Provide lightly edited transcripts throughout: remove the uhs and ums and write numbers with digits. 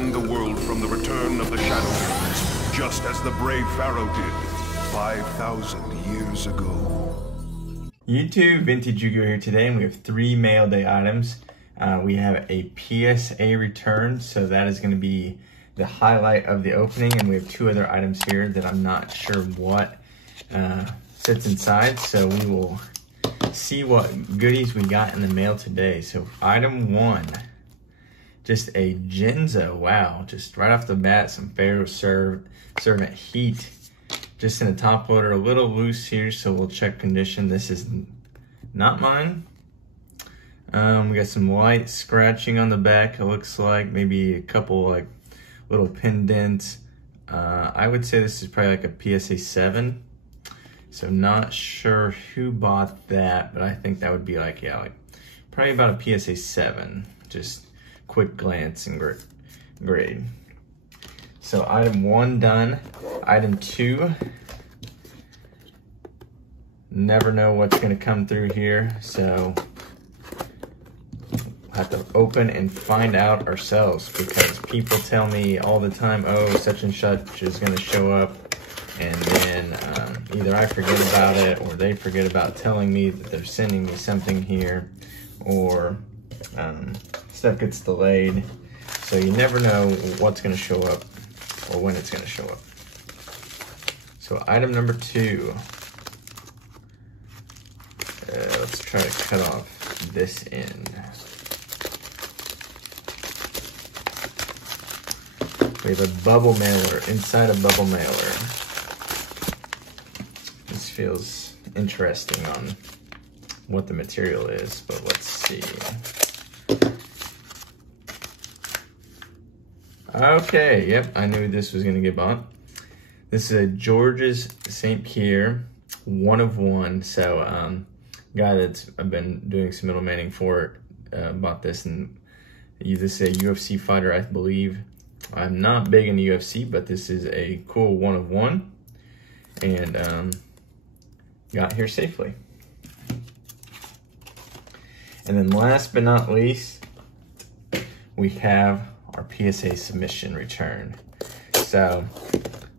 defend the world from the return of the Shadow Kings, just as the brave Pharaoh did 5,000 years ago. YouTube, Vintage Yugioh here today, and we have 3 mail day items. We have a PSA return, so that is going to be the highlight of the opening, and we have 2 other items here that I'm not sure what sits inside, so we will see what goodies we got in the mail today. So item 1, just a Genzo. Wow, just right off the bat, some Pharaoh serving at heat, just in a top loader, a little loose here, so we'll check condition. This is not mine. We got some light scratching on the back, it looks like, maybe a couple like little pin dents. I would say this is probably like a PSA 7. So not sure who bought that, but I think that would be like, yeah, like probably about a PSA 7. Just quick glance and grade. So item 1 done. Item 2, never know what's gonna come through here, so we'll have to open and find out ourselves, because people tell me all the time, oh, such and such is gonna show up, and then either I forget about it or they forget about telling me that they're sending me something here, or stuff gets delayed. So you never know what's gonna show up or when it's gonna show up. So item number 2. Let's try to cut off this end. We have a bubble mailer inside a bubble mailer. This feels interesting on what the material is, but let's see. Okay, yep, I knew this was gonna get bought. This is a George's St. Pierre, 1 of 1. So, guy that's I've been doing some middlemaning for bought this, and this is a UFC fighter, I believe. I'm not big into UFC, but this is a cool 1 of 1, and got here safely. And then last but not least, we have our PSA submission return. So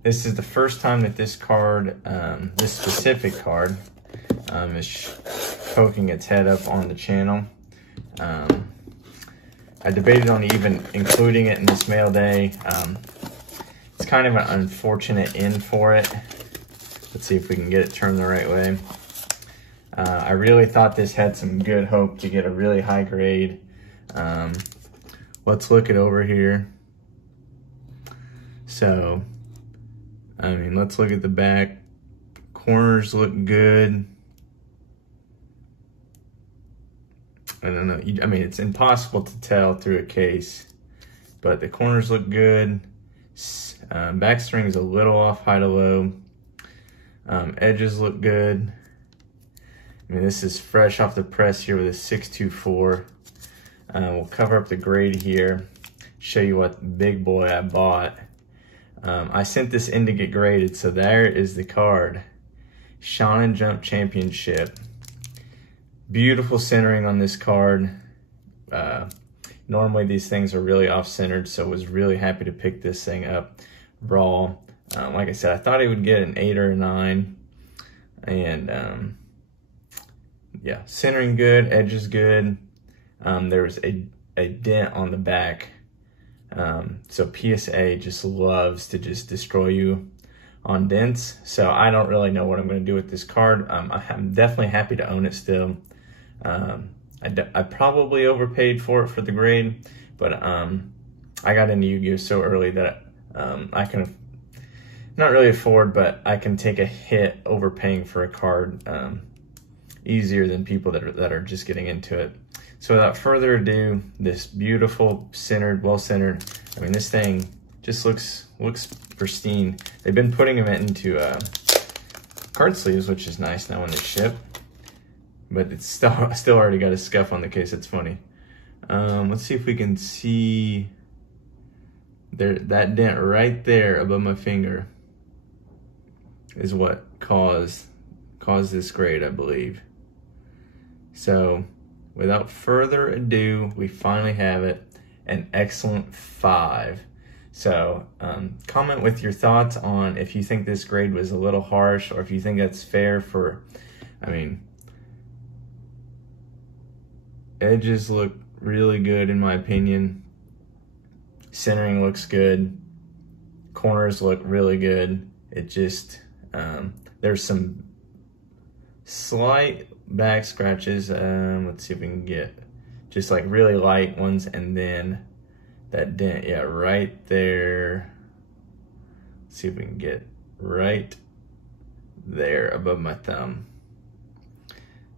this is the first time that this card, this specific card, is poking its head up on the channel. I debated on even including it in this mail day. It's kind of an unfortunate end for it. Let's see if we can get it turned the right way. I really thought this had some good hope to get a really high grade. Let's look it over here. So, I mean, let's look at the back. Corners look good. I don't know. I mean, it's impossible to tell through a case, but the corners look good. Back string is a little off high to low. Edges look good. I mean, this is fresh off the press here with a 624. We'll cover up the grade here, show you what big boy I bought. I sent this in to get graded, so there is the card. Shonen Jump Championship. Beautiful centering on this card. Normally these things are really off-centered, so I was really happy to pick this thing up raw. Like I said, I thought it would get an 8 or a 9. And yeah, centering good, edges good. There was a dent on the back. So PSA just loves to just destroy you on dents. So I don't really know what I'm going to do with this card. I'm definitely happy to own it still. I probably overpaid for it for the grade, but I got into Yu-Gi-Oh so early that I can not really afford, but I can take a hit overpaying for a card easier than people that are just getting into it. So without further ado, this beautiful centered, well centered. I mean, this thing just looks pristine. They've been putting them into card sleeves, which is nice now when they ship. But it's still already got a scuff on the case. It's funny. Let's see if we can see there, that dent right there above my finger is what caused this grade, I believe. So without further ado, we finally have it, an excellent 5. So comment with your thoughts on if you think this grade was a little harsh, or if you think that's fair for, I mean, edges look really good in my opinion. Centering looks good. Corners look really good. It just, there's some slight back scratches. Let's see if we can get just like really light ones, and then that dent, yeah, right there. Let's see if we can get right there above my thumb.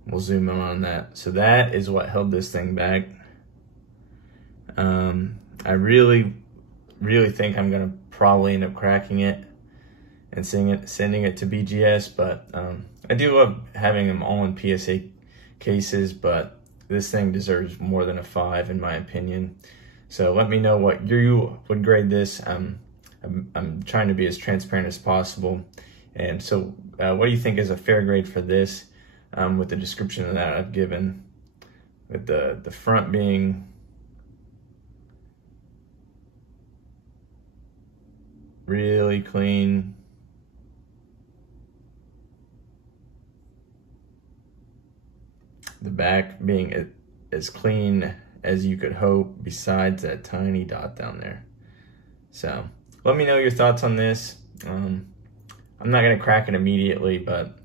We'll zoom in on that. So that is what held this thing back. I really think I'm gonna probably end up cracking it and sending it to BGS, but I do love having them all in PSA cases, but this thing deserves more than a 5 in my opinion. So let me know what you would grade this. I'm trying to be as transparent as possible. And so what do you think is a fair grade for this, with the description that I've given, with the front being really clean, the back being as clean as you could hope, besides that tiny dot down there. So let me know your thoughts on this. I'm not gonna crack it immediately, but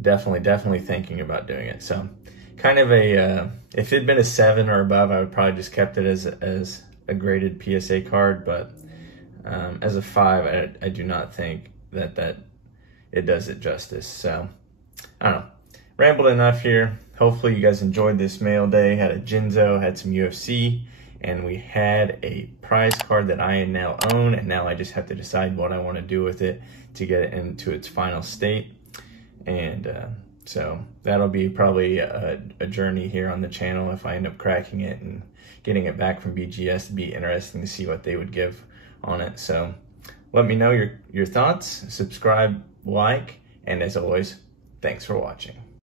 definitely thinking about doing it. So kind of a, if it'd been a 7 or above, I would probably just kept it as a graded PSA card, but as a 5, I do not think that it does it justice. So I don't know, rambled enough here. Hopefully you guys enjoyed this mail day. Had a Jinzo, had some UFC, and we had a prize card that I now own, and now I just have to decide what I want to do with it to get it into its final state. And so that'll be probably a journey here on the channel. If I end up cracking it and getting it back from BGS, it'd be interesting to see what they would give on it. So let me know your thoughts, subscribe, like, and as always, thanks for watching.